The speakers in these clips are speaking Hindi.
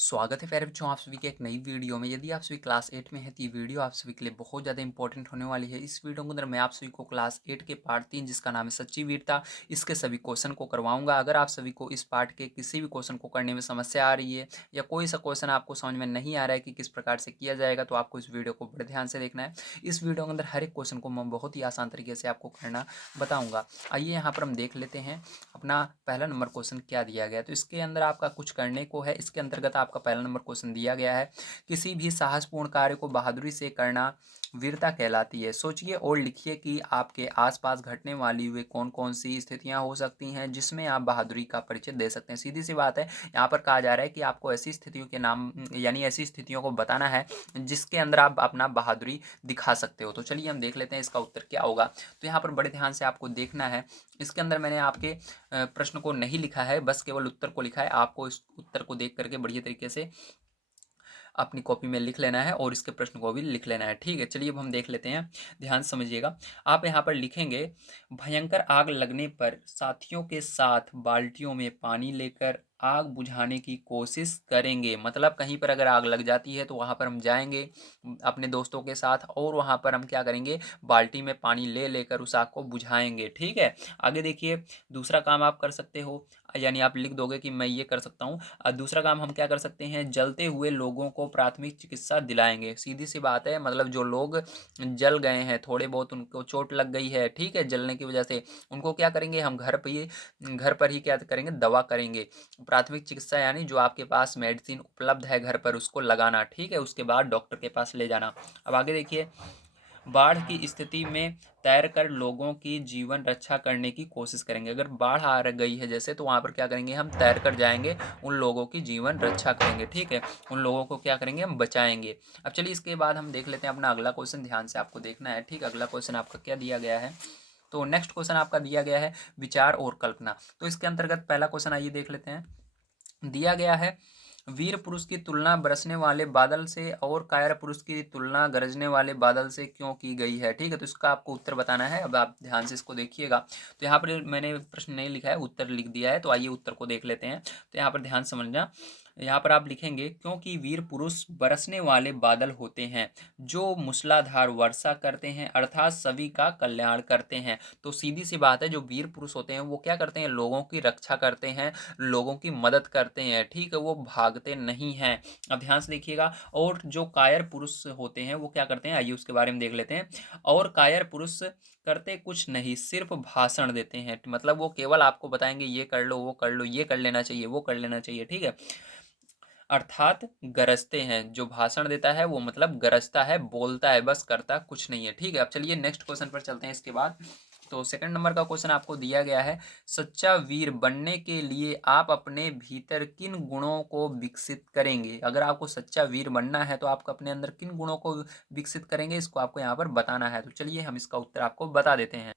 स्वागत है प्यारे बच्चों आप सभी के एक नई वीडियो में। यदि आप सभी क्लास 8 में है तो ये वीडियो आप सभी के लिए बहुत ज़्यादा इंपॉर्टेंट होने वाली है। इस वीडियो के अंदर मैं आप सभी को क्लास 8 के पार्ट 3 जिसका नाम है सच्ची वीरता, इसके सभी क्वेश्चन को करवाऊंगा। अगर आप सभी को इस पार्ट के किसी भी क्वेश्चन को करने में समस्या आ रही है या कोई सा क्वेश्चन आपको समझ में नहीं आ रहा है कि किस प्रकार से किया जाएगा, तो आपको इस वीडियो को बड़े ध्यान से देखना है। इस वीडियो के अंदर हर एक क्वेश्चन को मैं बहुत ही आसान तरीके से आपको करना बताऊँगा। आइए यहाँ पर हम देख लेते हैं अपना पहला नंबर क्वेश्चन क्या दिया गया है। तो इसके अंदर आपका कुछ करने को है। इसके अंतर्गत आपका पहला नंबर क्वेश्चन दिया गया है, किसी भी साहसपूर्ण कार्य को बहादुरी से करना वीरता कहलाती है। सोचिए और लिखिए कि आपके आसपास घटने वाली वे कौन कौन सी स्थितियां हो सकती हैं जिसमें आप बहादुरी का परिचय दे सकते हैं। सीधी सी बात है, यहाँ पर कहा जा रहा है कि आपको ऐसी स्थितियों के नाम यानी ऐसी स्थितियों को बताना है जिसके अंदर आप अपना बहादुरी दिखा सकते हो। तो चलिए हम देख लेते हैं इसका उत्तर क्या होगा। तो यहाँ पर बड़े ध्यान से आपको देखना है। इसके अंदर मैंने आपके प्रश्न को नहीं लिखा है, बस केवल उत्तर को लिखा है। आपको इस उत्तर को देख करके बढ़िया तरीके से अपनी कॉपी में लिख लेना है और इसके प्रश्न को भी लिख लेना है। ठीक है, चलिए अब हम देख लेते हैं। ध्यान से समझिएगा। आप यहाँ पर लिखेंगे, भयंकर आग लगने पर साथियों के साथ बाल्टियों में पानी लेकर आग बुझाने की कोशिश करेंगे। मतलब कहीं पर अगर आग लग जाती है तो वहाँ पर हम जाएंगे अपने दोस्तों के साथ और वहाँ पर हम क्या करेंगे, बाल्टी में पानी ले लेकर उस आग को बुझाएंगे। ठीक है, आगे देखिए, दूसरा काम आप कर सकते हो, यानी आप लिख दोगे कि मैं ये कर सकता हूँ। दूसरा काम हम क्या कर सकते हैं, जलते हुए लोगों को प्राथमिक चिकित्सा दिलाएंगे। सीधी सी बात है, मतलब जो लोग जल गए हैं, थोड़े बहुत उनको चोट लग गई है, ठीक है, जलने की वजह से, उनको क्या करेंगे, हम घर पर ही क्या करेंगे, दवा करेंगे। प्राथमिक चिकित्सा यानी जो आपके पास मेडिसिन उपलब्ध है घर पर उसको लगाना। ठीक है, उसके बाद डॉक्टर के पास ले जाना। अब आगे देखिए, बाढ़ की स्थिति में तैरकर लोगों की जीवन रक्षा करने की कोशिश करेंगे। अगर बाढ़ आ गई है जैसे, तो वहाँ पर क्या करेंगे, हम तैरकर जाएंगे, उन लोगों की जीवन रक्षा करेंगे। ठीक है, उन लोगों को क्या करेंगे, हम बचाएंगे। अब चलिए इसके बाद हम देख लेते हैं अपना अगला क्वेश्चन। ध्यान से आपको देखना है। ठीक, अगला क्वेश्चन आपका क्या दिया गया है। तो नेक्स्ट क्वेश्चन आपका दिया गया है विचार और कल्पना। तो इसके अंतर्गत पहला क्वेश्चन आइए देख लेते हैं। दिया गया है, वीर पुरुष की तुलना बरसने वाले बादल से और कायर पुरुष की तुलना गरजने वाले बादल से क्यों की गई है। ठीक है, तो इसका आपको उत्तर बताना है। अब आप ध्यान से इसको देखिएगा। तो यहाँ पर मैंने प्रश्न नहीं लिखा है, उत्तर लिख दिया है। तो आइए उत्तर को देख लेते हैं। तो यहाँ पर ध्यान समझना। यहाँ पर आप लिखेंगे, क्योंकि वीर पुरुष बरसने वाले बादल होते हैं जो मूसलाधार वर्षा करते हैं, अर्थात सभी का कल्याण करते हैं। तो सीधी सी बात है, जो वीर पुरुष होते हैं वो क्या करते हैं, लोगों की रक्षा करते हैं, लोगों की मदद करते हैं। ठीक है, वो भागते नहीं हैं। अब ध्यान से देखिएगा। और जो कायर पुरुष होते हैं वो क्या करते हैं, आइए उसके बारे में देख लेते हैं। और कायर पुरुष करते कुछ नहीं, सिर्फ भाषण देते हैं। मतलब वो केवल आपको बताएंगे ये कर लो, वो कर लो, ये कर लेना चाहिए, वो कर लेना चाहिए। ठीक है, अर्थात गरजते हैं। जो भाषण देता है वो मतलब गरजता है, बोलता है, बस करता कुछ नहीं है। ठीक है, अब चलिए नेक्स्ट क्वेश्चन पर चलते हैं इसके बाद। तो सेकंड नंबर का क्वेश्चन आपको दिया गया है, सच्चा वीर बनने के लिए आप अपने भीतर किन गुणों को विकसित करेंगे। अगर आपको सच्चा वीर बनना है तो आपको अपने अंदर किन गुणों को विकसित करेंगे, इसको आपको यहाँ पर बताना है। तो चलिए हम इसका उत्तर आपको बता देते हैं।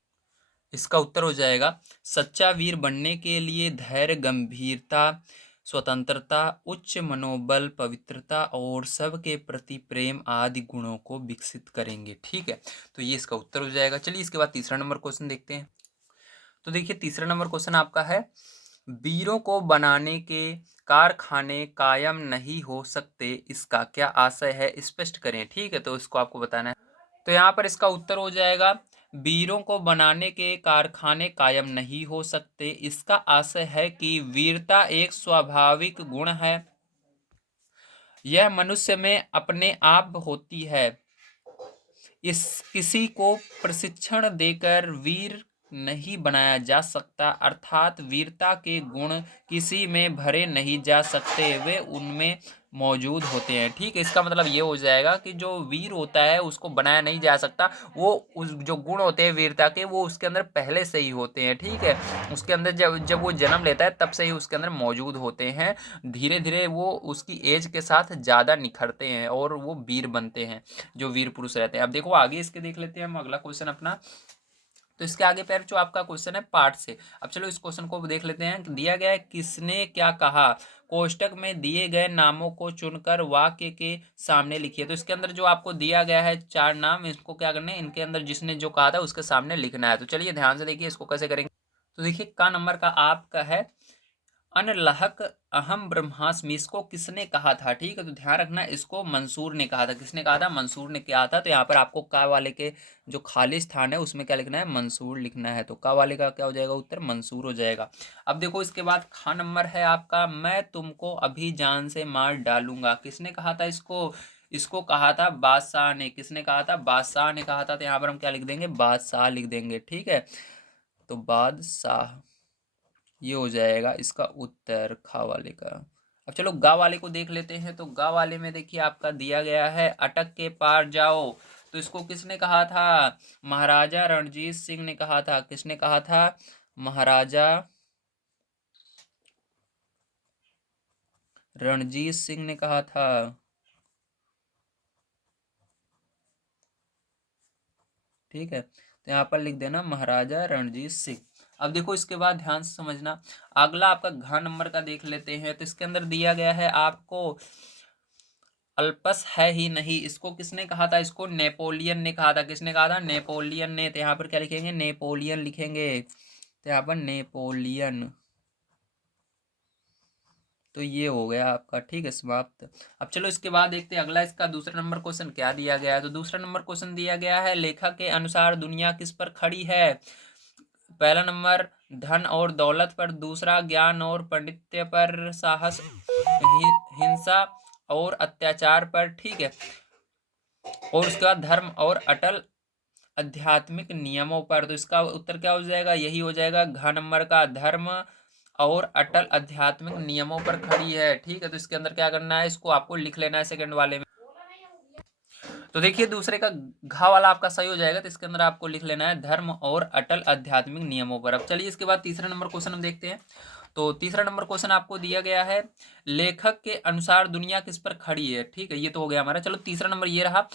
इसका उत्तर हो जाएगा, सच्चा वीर बनने के लिए धैर्य, गंभीरता, स्वतंत्रता, उच्च मनोबल, पवित्रता और सबके प्रति प्रेम आदि गुणों को विकसित करेंगे। ठीक है, तो ये इसका उत्तर हो जाएगा। चलिए इसके बाद तीसरा नंबर क्वेश्चन देखते हैं। तो देखिए तीसरा नंबर क्वेश्चन आपका है, वीरों को बनाने के कारखाने कायम नहीं हो सकते, इसका क्या आशय है, स्पष्ट करें। ठीक है, तो इसको आपको बताना है। तो यहाँ पर इसका उत्तर हो जाएगा, वीरों को बनाने के कारखाने कायम नहीं हो सकते, इसका आशय है कि वीरता एक स्वाभाविक गुण है, यह मनुष्य में अपने आप होती है। इस किसी को प्रशिक्षण देकर वीर नहीं बनाया जा सकता, अर्थात वीरता के गुण किसी में भरे नहीं जा सकते, वे उनमें मौजूद होते हैं। ठीक है, इसका मतलब ये हो जाएगा कि जो वीर होता है उसको बनाया नहीं जा सकता, वो उस जो गुण होते हैं वीरता के वो उसके अंदर पहले से ही होते हैं। ठीक है, उसके अंदर जब जब वो जन्म लेता है तब से ही उसके अंदर मौजूद होते हैं। धीरे धीरे वो उसकी एज के साथ ज़्यादा निखरते हैं और वो वीर बनते हैं, जो वीर पुरुष रहते हैं। अब देखो आगे इसके देख लेते हैं हम अगला क्वेश्चन अपना। तो इसके आगे पैर जो आपका क्वेश्चन है पार्ट से। अब चलो इस क्वेश्चन को देख लेते हैं। दिया गया है, किसने क्या कहा, कोष्टक में दिए गए नामों को चुनकर वाक्य के सामने लिखिए। तो इसके अंदर जो आपको दिया गया है चार नाम, इसको क्या करना है, इनके अंदर जिसने जो कहा था उसके सामने लिखना है। तो चलिए ध्यान से देखिए इसको कैसे करेंगे। तो देखिए का नंबर का आपका है अनलहक अहम ब्रह्मास्मि, इसको किसने कहा था? ठीक है, तो ध्यान रखना, इसको मंसूर ने कहा था। किसने कहा था? मंसूर ने कहा था। तो यहाँ पर आपको का वाले के जो खाली स्थान है उसमें क्या लिखना है? मंसूर लिखना है। तो का वाले का क्या हो जाएगा उत्तर? मंसूर हो जाएगा। अब देखो इसके बाद खा नंबर है आपका, मैं तुमको अभी जान से मार डालूंगा। किसने कहा था इसको? इसको कहा था बादशाह ने। किसने कहा था? बादशाह ने कहा था। तो यहाँ पर हम क्या लिख देंगे? बादशाह लिख देंगे। ठीक है, तो बादशाह ये हो जाएगा इसका उत्तर खा वाले का। अब चलो गा वाले को देख लेते हैं। तो गा वाले में देखिए आपका दिया गया है अटक के पार जाओ। तो इसको किसने कहा था? महाराजा रणजीत सिंह ने कहा था। किसने कहा था? महाराजा रणजीत सिंह ने कहा था। ठीक है, तो यहाँ पर लिख देना महाराजा रणजीत सिंह। अब देखो इसके बाद ध्यान से समझना, अगला आपका घ नंबर का देख लेते हैं। तो इसके अंदर दिया गया है आपको अल्पस है ही नहीं। इसको किसने कहा था? इसको नेपोलियन ने कहा था। किसने कहा था? नेपोलियन ने। तो यहाँ पर क्या लिखेंगे? नेपोलियन लिखेंगे। तो यहाँ पर नेपोलियन, तो ये हो गया आपका। ठीक है, समाप्त। अब चलो इसके बाद देखते हैं अगला, इसका दूसरा नंबर क्वेश्चन क्या दिया गया है। तो दूसरा नंबर क्वेश्चन दिया गया है लेखक के अनुसार दुनिया किस पर खड़ी है? पहला नंबर धन और दौलत पर, दूसरा ज्ञान और पांडित्य पर, साहस हिंसा और अत्याचार पर। ठीक है, और उसके बाद धर्म और अटल आध्यात्मिक नियमों पर। तो इसका उत्तर क्या हो जाएगा? यही हो जाएगा घ नंबर का, धर्म और अटल आध्यात्मिक नियमों पर खड़ी है। ठीक है, तो इसके अंदर क्या करना है? इसको आपको लिख लेना है सेकंड वाले में। तो देखिए दूसरे का घा वाला आपका सही हो जाएगा। तो इसके अंदर आपको लिख लेना है धर्म और अटल आध्यात्मिक नियमों पर। अब चलिए इसके बाद तीसरा नंबर क्वेश्चन हम देखते हैं। तो तीसरा नंबर क्वेश्चन आपको दिया गया है लेखक के अनुसार दुनिया किस पर खड़ी है। ठीक है, ये तो हो गया हमारा। चलो तीसरा नंबर ये रहा,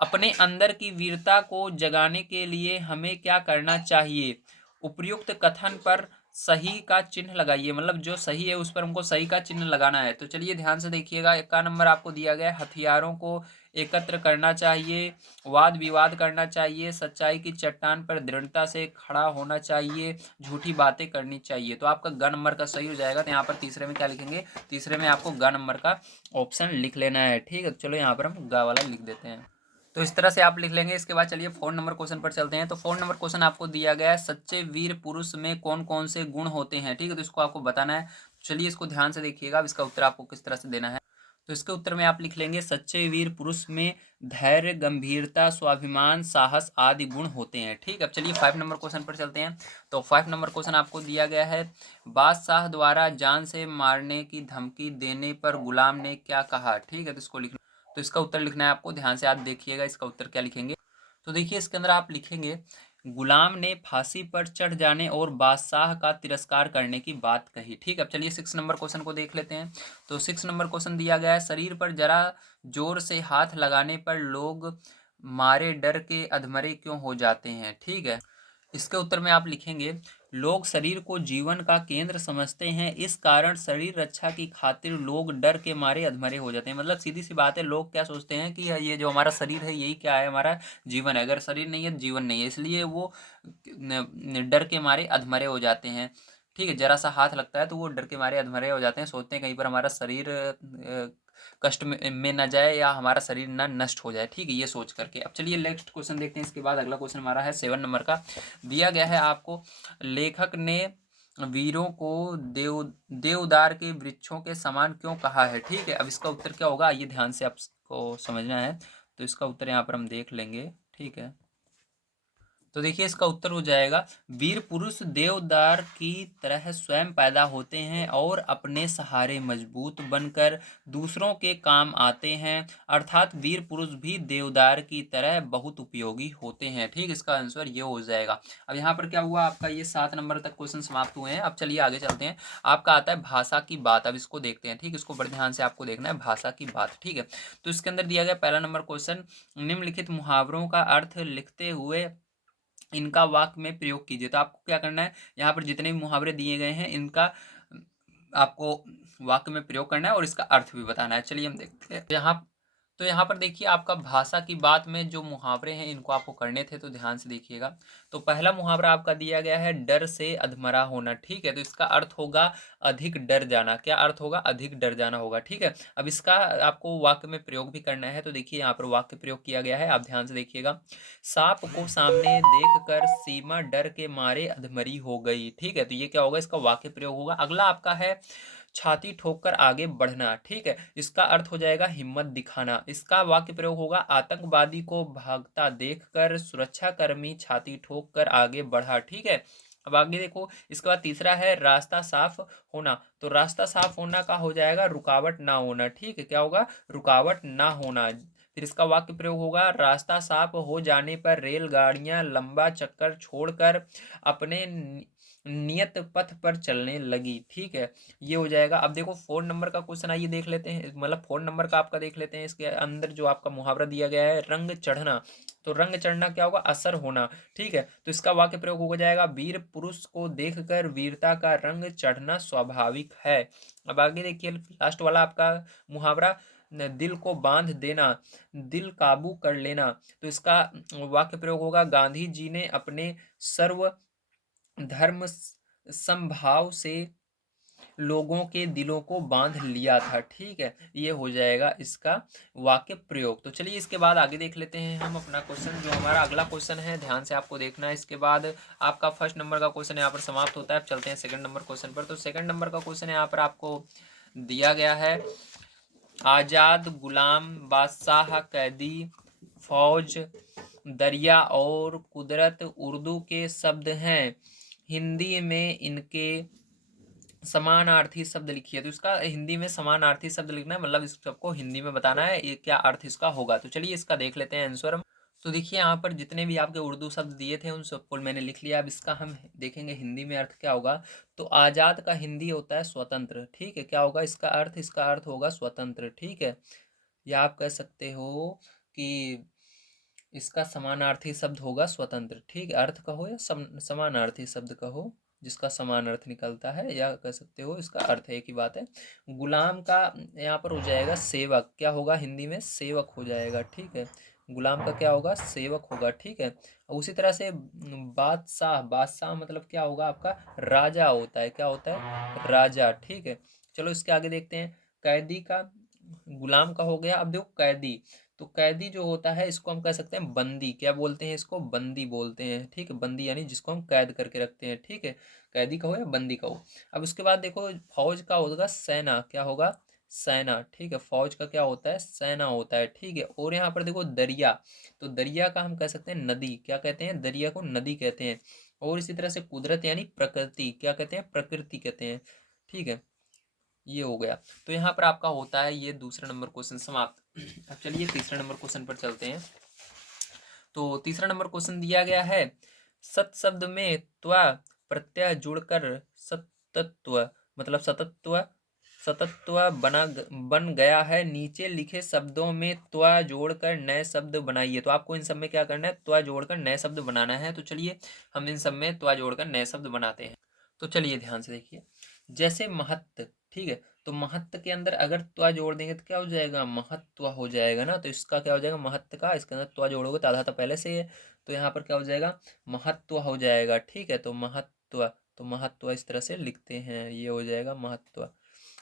अपने अंदर की वीरता को जगाने के लिए हमें क्या करना चाहिए? उपर्युक्त कथन पर सही का चिन्ह लगाइए। मतलब जो सही है उस पर हमको सही का चिन्ह लगाना है। तो चलिए ध्यान से देखिएगा, का नंबर आपको दिया गया है हथियारों को एकत्र करना चाहिए, वाद विवाद करना चाहिए, सच्चाई की चट्टान पर दृढ़ता से खड़ा होना चाहिए, झूठी बातें करनी चाहिए। तो आपका ग नंबर का सही हो जाएगा। तो यहाँ पर तीसरे में क्या लिखेंगे? तीसरे में आपको ग नंबर का ऑप्शन लिख लेना है। ठीक है, चलो यहाँ पर हम ग वाला लिख देते हैं। तो इस तरह से आप लिख लेंगे। इसके बाद चलिए 4 नंबर क्वेश्चन पर चलते हैं। तो 4 नंबर क्वेश्चन आपको दिया गया है सच्चे वीर पुरुष में कौन कौन से गुण होते हैं। ठीक है, तो इसको आपको बताना है। चलिए इसको ध्यान से देखिएगा, अब इसका उत्तर आपको किस तरह से देना है। तो इसके उत्तर में आप लिख लेंगे सच्चे वीर पुरुष में धैर्य, गंभीरता, स्वाभिमान, साहस आदि गुण होते हैं। ठीक है, अब चलिए 5 नंबर क्वेश्चन पर चलते हैं। तो 5 नंबर क्वेश्चन आपको दिया गया है बादशाह द्वारा जान से मारने की धमकी देने पर गुलाम ने क्या कहा। ठीक है, तो इसको लिखना, तो इसका उत्तर लिखना है आपको। ध्यान से आप देखिएगा इसका उत्तर क्या लिखेंगे। तो देखिए इसके अंदर आप लिखेंगे गुलाम ने फांसी पर चढ़ जाने और बादशाह का तिरस्कार करने की बात कही। ठीक है, अब चलिए 6 नंबर क्वेश्चन को देख लेते हैं। तो 6 नंबर क्वेश्चन दिया गया है शरीर पर जरा जोर से हाथ लगाने पर लोग मारे डर के अधमरे क्यों हो जाते हैं। ठीक है, इसके उत्तर में आप लिखेंगे लोग शरीर को जीवन का केंद्र समझते हैं, इस कारण शरीर रक्षा की खातिर लोग डर के मारे अधमरे हो जाते हैं। मतलब सीधी सी बात है, लोग क्या सोचते हैं कि ये जो हमारा शरीर है यही क्या है? हमारा जीवन है। अगर शरीर नहीं है तो जीवन नहीं है, इसलिए वो डर के मारे अधमरे हो जाते हैं। ठीक है, जरा सा हाथ लगता है तो वो डर के मारे अधमरे हो जाते हैं, सोचते हैं कहीं पर हमारा शरीर कष्ट में न जाए या हमारा शरीर न नष्ट हो जाए। ठीक है, ये सोच करके। अब चलिए नेक्स्ट क्वेश्चन देखते हैं। इसके बाद अगला क्वेश्चन हमारा है 7 नंबर का। दिया गया है आपको लेखक ने वीरों को देवदार के वृक्षों के समान क्यों कहा है। ठीक है, अब इसका उत्तर क्या होगा ये ध्यान से आपको समझना है। तो इसका उत्तर यहाँ पर हम देख लेंगे। ठीक है, तो देखिए इसका उत्तर हो जाएगा वीर पुरुष देवदार की तरह स्वयं पैदा होते हैं और अपने सहारे मजबूत बनकर दूसरों के काम आते हैं, अर्थात वीर पुरुष भी देवदार की तरह बहुत उपयोगी होते हैं। ठीक, इसका आंसर ये हो जाएगा। अब यहाँ पर क्या हुआ आपका, ये 7 नंबर तक क्वेश्चन समाप्त हुए हैं। अब चलिए आगे चलते हैं। आपका आता है भाषा की बात। अब इसको देखते हैं। ठीक, इसको बड़े ध्यान से आपको देखना है, भाषा की बात। ठीक है, तो इसके अंदर दिया गया पहला नंबर क्वेश्चन, निम्नलिखित मुहावरों का अर्थ लिखते हुए इनका वाक्य में प्रयोग कीजिए। तो आपको क्या करना है, यहाँ पर जितने भी मुहावरे दिए गए हैं इनका आपको वाक्य में प्रयोग करना है और इसका अर्थ भी बताना है। चलिए हम देखते हैं। यहाँ तो यहाँ पर देखिए आपका भाषा की बात में जो मुहावरे हैं इनको आपको करने थे, तो ध्यान से देखिएगा। तो पहला मुहावरा आपका दिया गया है डर से अधमरा होना, ठीक है। तो इसका अर्थ होगा अधिक डर जाना। क्या अर्थ होगा? अधिक डर जाना होगा, ठीक है। अब इसका आपको वाक्य में प्रयोग भी करना है, तो देखिए यहाँ पर वाक्य प्रयोग किया गया है, आप ध्यान से देखिएगा। सांप को सामने देखकर सीमा डर के मारे अधमरी हो गई, ठीक है। तो ये क्या होगा? इसका वाक्य प्रयोग होगा। अगला आपका है छाती ठोककर आगे बढ़ना, ठीक है। इसका अर्थ हो जाएगा हिम्मत दिखाना। इसका वाक्य प्रयोग होगा आतंकवादी को भागता देखकर सुरक्षाकर्मी छाती ठोककर आगे बढ़ा, ठीक है। अब आगे देखो, इसके बाद तीसरा है रास्ता साफ होना। तो रास्ता साफ होना का हो जाएगा रुकावट ना होना, ठीक है। क्या होगा? रुकावट ना होना। फिर इसका वाक्य प्रयोग होगा रास्ता साफ हो जाने पर रेलगाड़ियां लंबा चक्कर छोड़कर अपने नियत पथ पर चलने लगी, ठीक है। ये हो जाएगा। अब देखो 4 नंबर का क्वेश्चन आइए देख लेते हैं, मतलब 4 नंबर का आपका देख लेते हैं। इसके अंदर जो आपका मुहावरा दिया गया है रंग चढ़ना। तो रंग चढ़ना क्या होगा? असर होना, ठीक है। तो इसका वाक्य प्रयोग हो जाएगा वीर पुरुष को देखकर वीरता का रंग चढ़ना स्वाभाविक है। अब आगे देखिए लास्ट वाला आपका मुहावरा दिल को बांध देना, दिल काबू कर लेना। तो इसका वाक्य प्रयोग होगा गांधी जी ने अपने सर्व धर्म समभाव से लोगों के दिलों को बांध लिया था, ठीक है। ये हो जाएगा इसका वाक्य प्रयोग। तो चलिए इसके बाद आगे देख लेते हैं हम अपना क्वेश्चन। जो हमारा अगला क्वेश्चन है ध्यान से आपको देखना है। इसके बाद आपका फर्स्ट नंबर का क्वेश्चन यहाँ पर समाप्त होता है। अब चलते हैं सेकंड नंबर क्वेश्चन पर। तो सेकंड नंबर का क्वेश्चन यहाँ पर आपको दिया गया है आजाद गुलाम बादशाह कैदी फौज दरिया और कुदरत उर्दू के शब्द हैं, हिंदी में इनके समानार्थी शब्द लिखिए। तो इसका हिंदी में समानार्थी शब्द लिखना है, मतलब इस सबको हिंदी में बताना है ये क्या अर्थ इसका होगा। तो चलिए इसका देख लेते हैं आंसर हम। तो देखिए यहाँ पर जितने भी आपके उर्दू शब्द दिए थे उन सबको मैंने लिख लिया। अब इसका हम देखेंगे हिंदी में अर्थ क्या होगा। तो आज़ाद का हिंदी होता है स्वतंत्र, ठीक है। क्या होगा इसका अर्थ? इसका अर्थ होगा स्वतंत्र, ठीक है। या आप कह सकते हो कि इसका समानार्थी शब्द होगा स्वतंत्र, ठीक है। अर्थ कहो या समानार्थी शब्द कहो, जिसका समान अर्थ निकलता है, या कह सकते हो इसका अर्थ है, एक ही बात है। गुलाम का यहाँ पर हो जाएगा सेवक। क्या होगा? हिंदी में सेवक हो जाएगा, ठीक है। गुलाम का क्या होगा? सेवक होगा, ठीक है। उसी तरह से बादशाह, बादशाह मतलब क्या होगा आपका? राजा होता है। क्या होता है? राजा, ठीक है। चलो इसके आगे देखते हैं। कैदी का, गुलाम का हो गया। अब देखो कैदी, तो कैदी जो होता है इसको हम कह सकते हैं बंदी। क्या बोलते हैं इसको? बंदी बोलते हैं, ठीक है। बंदी यानी जिसको हम कैद करके रखते हैं, ठीक है। कैदी कहो या बंदी कहो। अब उसके बाद देखो फौज का होगा सेना। क्या होगा? सेना, ठीक है। फौज का क्या होता है? सेना होता है, ठीक है। और यहाँ पर देखो दरिया, तो दरिया का हम कह सकते हैं नदी। क्या कहते हैं? दरिया को नदी कहते हैं। और इसी तरह से कुदरत यानी प्रकृति, क्या कहते हैं? प्रकृति कहते हैं, ठीक है। ये हो गया। तो यहाँ पर आपका होता है ये दूसरा नंबर क्वेश्चन समाप्त। अब चलिए तीसरे नंबर क्वेश्चन पर चलते हैं। तो तीसरा नंबर क्वेश्चन दिया गया है सत शब्द में त्वा प्रत्यय जुड़कर सतत्व, मतलब सतत्व, सतत्व बन गया है। नीचे लिखे शब्दों में त्वा जोड़कर नए शब्द बनाइए। तो आपको इन सब में क्या करना है? त्वा जोड़कर नए शब्द बनाना है। तो चलिए हम इन सब में त्वा जोड़कर नए शब्द बनाते हैं। तो चलिए ध्यान से देखिए। जैसे महत्व, ठीक है। तो महत्व के अंदर अगर त्वा जोड़ देंगे तो क्या हो जाएगा? महत्व हो जाएगा ना। तो इसका क्या हो जाएगा? महत्व का, इसके अंदर त्वा जोड़ोगे तो आधा तो पहले से ही है, तो यहाँ पर क्या हो जाएगा? महत्व हो जाएगा, ठीक है। तो महत्व, तो महत्व इस तरह से लिखते हैं, ये हो जाएगा महत्व।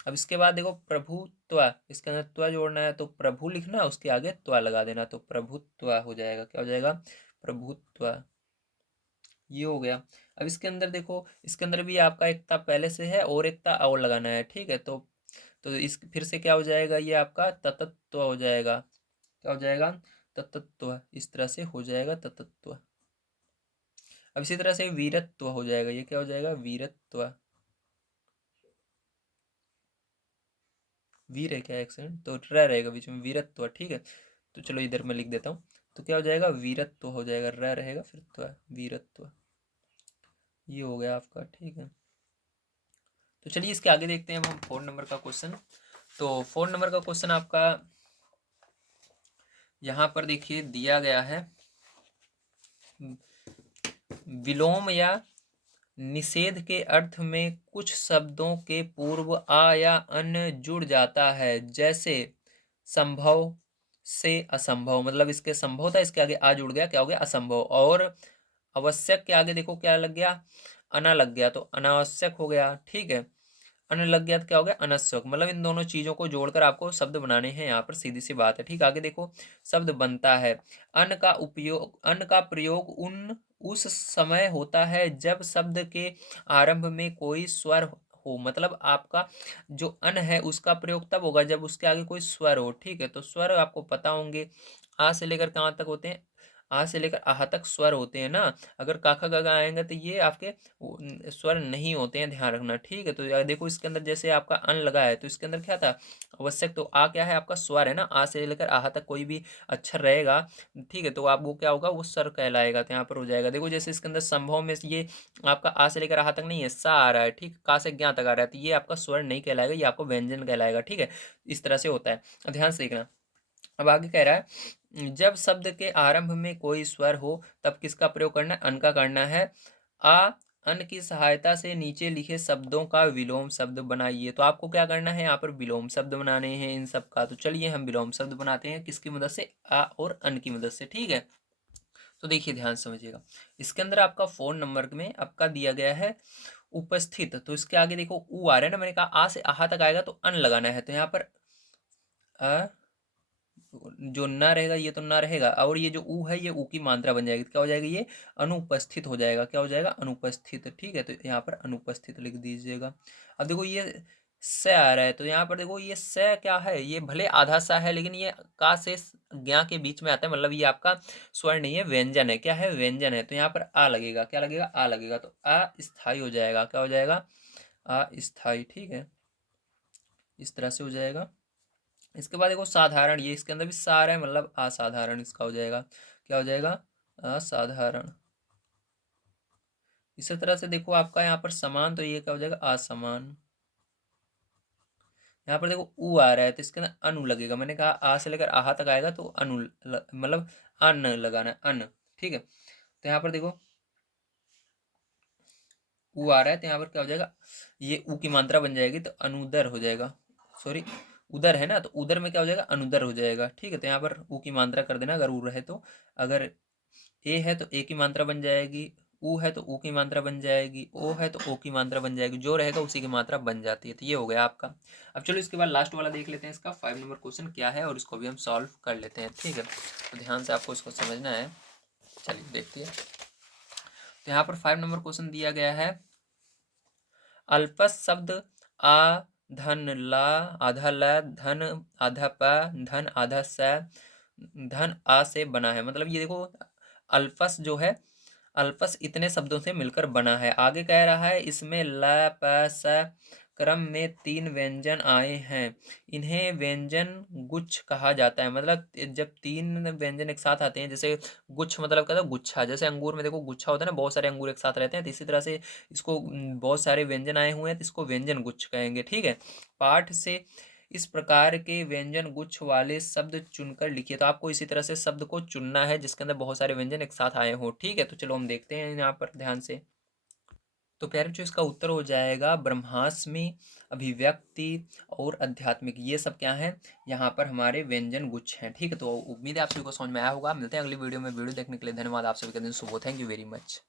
अब इसके बाद देखो प्रभुत्व, इसके अंदर त्वा जोड़ना है तो प्रभु लिखना, उसके आगे त्वा लगा देना, तो प्रभुत्व हो जाएगा। क्या हो जाएगा? प्रभुत्व। ये हो गया। अब इसके अंदर देखो, इसके अंदर भी आपका एकता पहले से है और एकता और लगाना है, ठीक है। तो इस फिर से क्या हो जाएगा? ये आपका ततत्व हो जाएगा। क्या हो जाएगा? ततत्व, इस तरह से हो जाएगा ततत्व। अब इसी तरह से वीरत्व हो जाएगा। ये क्या हो जाएगा? वीरत्व। वीर है क्या एक्सेंट? तो र रहेगा बीच में, वीरत्व, ठीक है। तो चलो इधर मैं लिख देता हूँ। तो क्या हो जाएगा? वीरत्व हो जाएगा, र रहेगा फिर त्व, वीरत्व। ये हो गया आपका, ठीक है। तो चलिए इसके आगे देखते हैं हम 4 नंबर का क्वेश्चन। तो 4 नंबर का क्वेश्चन आपका यहाँ पर देखिए दिया गया है विलोम या निषेध के अर्थ में कुछ शब्दों के पूर्व आ या अन जुड़ जाता है, जैसे संभव, से असंभव, मतलब इसके संभव था, इसके आगे आ जुड़ गया, क्या हो गया, असंभव। और आवश्यक के आगे देखो क्या लग गया, अना लग गया, तो अनावश्यक हो गया, ठीक है। अन लग गया तो क्या हो गया, अनश्वक। मतलब इन दोनों चीजों को जोड़कर आपको शब्द बनाने हैं, यहाँ पर सीधी सी बात है, ठीक। आगे देखो, शब्द बनता है। अन का प्रयोग उस समय होता है जब शब्द के आरंभ में कोई स्वर हो। मतलब आपका जो अन है उसका प्रयोग तब होगा जब उसके आगे कोई स्वर हो, ठीक है। तो स्वर आपको पता होंगे, आ से लेकर कहाँ तक होते हैं, आ से लेकर आह तक स्वर होते हैं ना। अगर काखा गगा आएंगे तो ये आपके स्वर नहीं होते हैं, ध्यान रखना, ठीक है। तो देखो इसके अंदर जैसे आपका अन लगा है तो इसके अंदर क्या था, आवश्यक। तो आ क्या है, आपका स्वर है ना, आ से लेकर आह तक कोई भी अक्षर रहेगा, ठीक है, तो आप वो क्या होगा, वो स्वर कहलाएगा, तो यहाँ पर हो जाएगा। देखो जैसे इसके अंदर संभव में ये आपका आ से लेकर आह तक नहीं है, सा आ रहा है, ठीक, का से ज्ञा तक आ रहा है, तो ये आपका स्वर नहीं कहलाएगा, ये आपको व्यंजन कहलाएगा, ठीक है। इस तरह से होता है, ध्यान से देखना। अब आगे कह रहा है, जब शब्द के आरंभ में कोई स्वर हो तब किसका प्रयोग करना है, अन का करना है। आ अन की सहायता से नीचे लिखे शब्दों का विलोम शब्द बनाइए। तो आपको क्या करना है, यहाँ पर विलोम शब्द बनाने हैं इन सब का। तो चलिए हम विलोम शब्द बनाते हैं, किसकी मदद से, आ और अन की मदद से, ठीक है। तो देखिए ध्यान से समझिएगा, इसके अंदर आपका फोन नंबर में आपका दिया गया है उपस्थित, तो इसके आगे देखो ऊ आ रहा है ना, मैंने कहा आ से आहा तक आएगा तो अन लगाना है, तो यहाँ पर अ जो न रहेगा ये तो न रहेगा, और ये जो ऊ है ये ऊ की मात्रा बन जाएगी, तो क्या हो जाएगा, ये अनुपस्थित हो जाएगा, क्या हो जाएगा, अनुपस्थित, ठीक है। तो यहाँ पर अनुपस्थित लिख दीजिएगा। अब देखो ये स आ रहा है, तो यहाँ पर देखो ये स क्या है, ये भले आधा सा है लेकिन ये का से ज्ञा के बीच में आता है, मतलब ये आपका स्वर नहीं है, व्यंजन है, क्या है, व्यंजन है। तो यहाँ पर आ लगेगा, क्या लगेगा, आ लगेगा, तो अस्थाई हो जाएगा, क्या हो जाएगा, अस्थाई, ठीक है। इस तरह से हो जाएगा। इसके बाद देखो साधारण, ये इसके अंदर भी सार है, मतलब असाधारण, इसका हो जाएगा, क्या हो जाएगा, असाधारण। इसी तरह से देखो आपका यहाँ पर समान, तो ये क्या हो जाएगा, असमान। यहाँ पर देखो ऊ आ रहा है तो इसके अंदर अनु लगेगा, मैंने कहा आ से लेकर आहा तक आएगा तो मतलब अन लगाना है, अन, ठीक है। तो यहाँ पर देखो ऊ आ रहा है तो यहाँ पर क्या हो जाएगा, ये ऊ की मात्रा बन जाएगी तो अनुदर हो जाएगा, सॉरी उदर है ना, तो उदर में क्या हो जाएगा, अनुदर हो जाएगा, ठीक है। तो यहाँ पर ऊ की मात्रा कर देना अगर ऊ रहे तो, अगर ए है तो ए की मात्रा बन जाएगी, ऊ है तो ऊ की मात्रा बन जाएगी, ओ है तो ओ की मात्रा बन जाएगी, जो रहेगा उसी की मात्रा बन जाती है। तो ये हो गया आपका। अब चलो इसके बाद लास्ट वाला देख लेते हैं, इसका 5 नंबर क्वेश्चन क्या है और इसको भी हम सॉल्व कर लेते हैं, ठीक है। तो ध्यान से आपको इसको समझना है, चलिए देखते हैं। तो यहाँ पर 5 नंबर क्वेश्चन दिया गया है, अल्पस शब्द आ धन ला आधा ल धन आधा प धन आधा स धन आ से बना है। मतलब ये देखो अल्पस जो है, अल्पस इतने शब्दों से मिलकर बना है। आगे कह रहा है इसमें ल प स क्रम में 3 व्यंजन आए हैं, इन्हें व्यंजन गुच्छ कहा जाता है। मतलब जब 3 व्यंजन एक साथ आते हैं, जैसे गुच्छ मतलब क्या था, गुच्छा, जैसे अंगूर में देखो गुच्छा होता है ना, बहुत सारे अंगूर एक साथ रहते हैं, तो इसी तरह से इसको बहुत सारे व्यंजन आए हुए हैं तो इसको व्यंजन गुच्छ कहेंगे, ठीक है। पाठ से इस प्रकार के व्यंजन गुच्छ वाले शब्द चुनकर लिखिए। तो आपको इसी तरह से शब्द को चुनना है जिसके अंदर बहुत सारे व्यंजन एक साथ आए हो, ठीक है। तो चलो हम देखते हैं यहाँ पर ध्यान से। तो प्यारे बच्चों इसका उत्तर हो जाएगा ब्रह्मास्मि, अभिव्यक्ति और आध्यात्मिक, ये सब क्या है, यहाँ पर हमारे व्यंजन गुच्छ हैं, ठीक है। तो उम्मीद है आप सभी को समझ में आया होगा। मिलते हैं अगली वीडियो में। वीडियो देखने के लिए धन्यवाद, आप सभी का दिन शुभ हो, थैंक यू वेरी मच।